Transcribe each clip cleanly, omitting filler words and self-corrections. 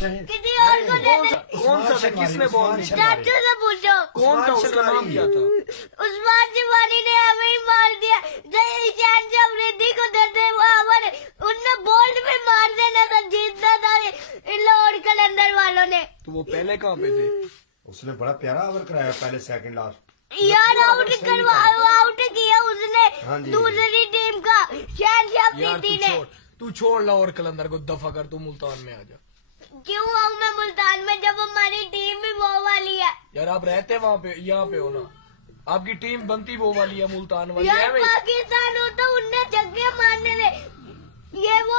किसी और को दे दे। कौन सा था, किसने बॉल नहीं किया? चाचू से पूछो। कौन था, उसका नाम क्या था? उस्मान शिवानी ने हमें ही मार दिया। ईशान से अफरीदी को देते हमारे उनने बोल्ड में मार देना था, जीतना था लाहौर कलंदर वालों ने। तो वो पहले कहाँ पे थे? उसने बड़ा प्यारा ओवर कराया, पहले सेकंड लास्ट यार आउट किया उसने हाँ जी। दूसरी टीम का शहनशाह यार अफरीदी ने। तू छोड़ लाहौर कलंदर को, दफा कर, तू मुल्तान में आ जा। क्यों आऊँ मैं मुल्तान में जब हमारी टीम भी वो वाली है? यार आप रहते वहाँ पे, यहाँ पे हो ना, आपकी टीम बनती वो वाली है, मुल्तान वाली यार है भाई। पाकिस्तान हो तो उनने जगह मारने थे, ये वो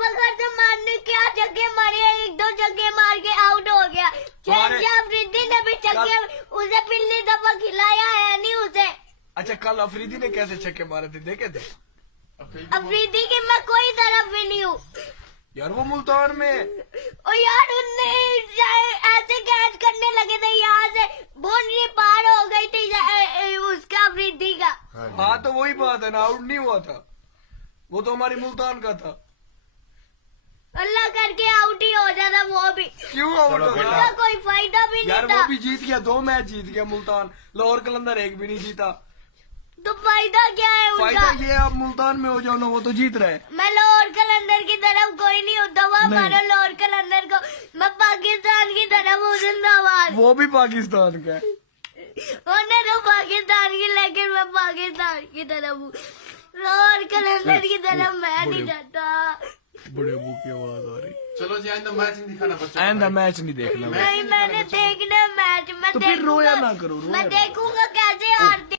फखर से मारने क्या जगह मारी है, 1-2 जगह मार के आउट हो गया। शहनशाह अफरीदी ने भी जगह उसे पिछली दफा खिलाया है नहीं उसे। अच्छा, कल अफरीदी ने कैसे छक्के मारे थे, देखे थे? अफरीदी की मैं कोई तरफ भी नहीं हूँ। यार वो मुल्तान में। और यार उनने ऐसे कैच करने लगे थे, यहाँ से बाउंड्री पार हो गई थी उसका अफरीदी का। हाँ तो वही बात है ना, आउट नहीं हुआ था वो, तो हमारी मुल्तान का था। अल्लाह करके आउट ही हो जाता वो भी। क्यों आउट हो उसका गया? कोई फायदा भी यार नहीं वो था। भी जीत गया, 2 मैच जीत गया मुल्तान, लाहौर कलंदर एक भी नहीं जीता। तो फायदा क्या है फायदा उनका? ये आप मुल्तान में हो जाओ ना, वो तो जीत रहे। मैं लाहौर कलंदर की तरफ कोई नहीं हूँ, दवा नहीं। मारो लाहौर कलंदर को। मैं पाकिस्तान की तरफ हूँ, जिंदाबाद। वो भी पाकिस्तान का है। होने तो पाकिस्तान की, लेकिन मैं पाकिस्तान की तरफ हूँ, लाहौर कलंदर की तरफ मैं नहीं जाता। बड़े मुंह की आवाज आ रही। चलो जी आइंदा मैच नहीं दिखाना बच्चों को। आइंदा मैच नहीं देखना। नहीं मैंने देखना मैच, मैं तो फिर रोया देखूंगा। ना करो, रोया मैं ना। देखूंगा कैसे हारते